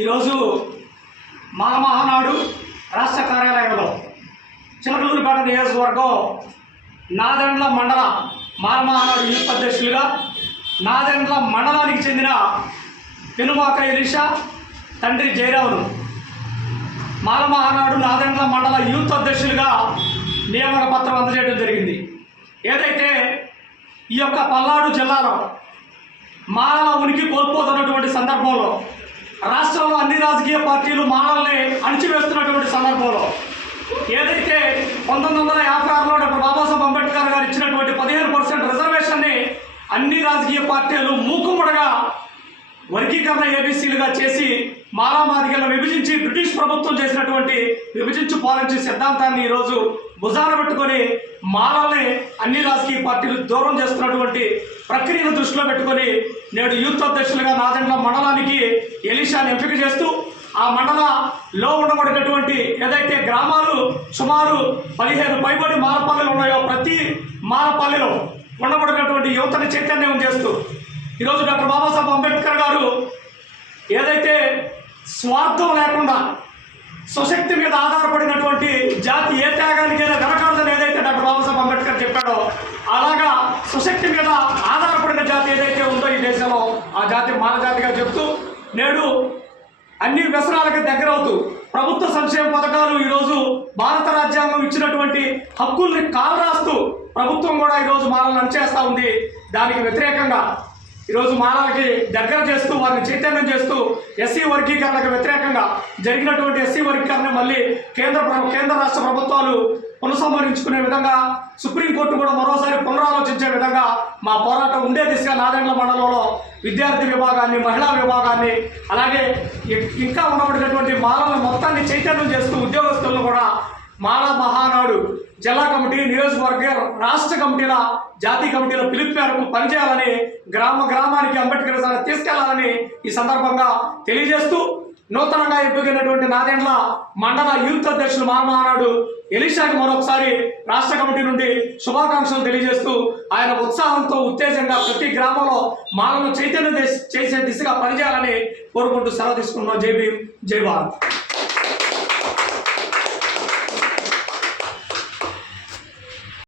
ఈరోజు మహానాడు రాష్ట్ర కార్యాలయంలో చిలకలూరిపేట నియోజకవర్గం నాదెండ్ల మండల మహానాడు యూత్ అధ్యక్షులుగా నాదెండ్ల మండలానికి చెందిన పెనుమాక ఎలీషా తండ్రి జయరావును మహానాడు నాదెండ్ల మండల యూత్ అధ్యక్షులుగా నియామక పత్రం అందజేయడం జరిగింది. ఏదైతే ఈ యొక్క పల్నాడు జిల్లాలో మాలల ఉనికి కోల్పోతున్నటువంటి సందర్భంలో, రాష్ట్రంలో అన్ని రాజకీయ పార్టీలు మాలల్ని అణిచివేస్తున్నటువంటి సందర్భంలో, ఏదైతే 1956లో డాక్టర్ బాబాసాహెబ్ అంబేద్కర్ గారు ఇచ్చినటువంటి 15% రిజర్వేషన్ని అన్ని రాజకీయ పార్టీలు మూకుమ్మడిగా వర్గీకరణ ఏబీసీలుగా చేసి మాలామాదిగలను విభజించి బ్రిటిష్ ప్రభుత్వం చేసినటువంటి విభజించి పాలించే సిద్ధాంతాన్ని ఈరోజు భుజాన పెట్టుకొని మాలల్ని అన్ని రాజకీయ పార్టీలు దూరం చేస్తున్నటువంటి ప్రక్రియను దృష్టిలో పెట్టుకొని నేడు యూత్ అధ్యక్షులుగా నాదెండ్ల మండలానికి ఎలీషాని ఎంపిక చేస్తూ ఆ మండలంలో ఉండబడినటువంటి ఏదైతే గ్రామాలు సుమారు 15 పైబడి మాలపల్లెలు ఉన్నాయో ప్రతి మాలపల్లెలో ఉండబడినటువంటి యువతని చైతన్యం చేస్తూ ఈరోజు డాక్టర్ బాబాసాహెబ్ అంబేద్కర్ గారు ఏదైతే స్వార్థం లేకుండా స్వశక్తి మీద ఆధారపడినటువంటి జాతి ఏ త్యాగానికైనా వెనకాడదని ఏదైతే డాక్టర్ బాబాసాహెబ్ అంబేద్కర్ చెప్పాడో, అలాగా స్వశక్తి మీద ఆధారపడిన జాతి ఏదైతే ఉందో ఈ దేశంలో ఆ జాతి మానజాతిగా చెప్తూ నేడు అన్ని వ్యసనాలకి దగ్గరవుతూ ప్రభుత్వ సంక్షేమ పథకాలు ఈరోజు భారత రాజ్యాంగం ఇచ్చినటువంటి హక్కుల్ని కాలరాస్తూ ప్రభుత్వం కూడా ఈరోజు మాలలను అణచేస్తూ ఉంది. దానికి వ్యతిరేకంగా ఈరోజు మాలలకి దగ్గర చేస్తూ వారిని చైతన్యం చేస్తూ ఎస్సీ వర్గీకరణకు వ్యతిరేకంగా జరిగినటువంటి ఎస్సీ వర్గీకరణ మళ్ళీ కేంద్ర రాష్ట్ర ప్రభుత్వాలు పునఃసంహరించుకునే విధంగా సుప్రీంకోర్టు కూడా మరోసారి పునరాలోచించే విధంగా మా పోరాటం ఉండే దిశగా నాదెండ్ల మండలంలో విద్యార్థి విభాగాన్ని, మహిళా విభాగాన్ని, అలాగే ఇంకా ఉండబడినటువంటి మాలల మొత్తాన్ని చైతన్యం చేస్తూ ఉద్యోగస్తులను కూడా మాల మహానాడు జిల్లా కమిటీ, నియోజకవర్గ, రాష్ట్ర కమిటీల, జాతీయ కమిటీల పిలుపు మేరకు పనిచేయాలని, గ్రామానికి అంబేద్కర్ సార్ తీసుకెళ్లాలని ఈ సందర్భంగా తెలియజేస్తూ నూతనంగా ఎంపికైనటువంటి నాదెండ్ల మండల యూత్ అధ్యక్షులు మహానాడు ఎలీషాకి మరొకసారి రాష్ట్ర కమిటీ నుండి శుభాకాంక్షలు తెలియజేస్తూ ఆయన ఉత్సాహంతో, ఉత్తేజంగా ప్రతి గ్రామంలో మాలను చైతన్యం చేసే దిశగా పనిచేయాలని కోరుకుంటూ సెలవు తీసుకుంటున్నాం. జై భీమ్, జై భారత్.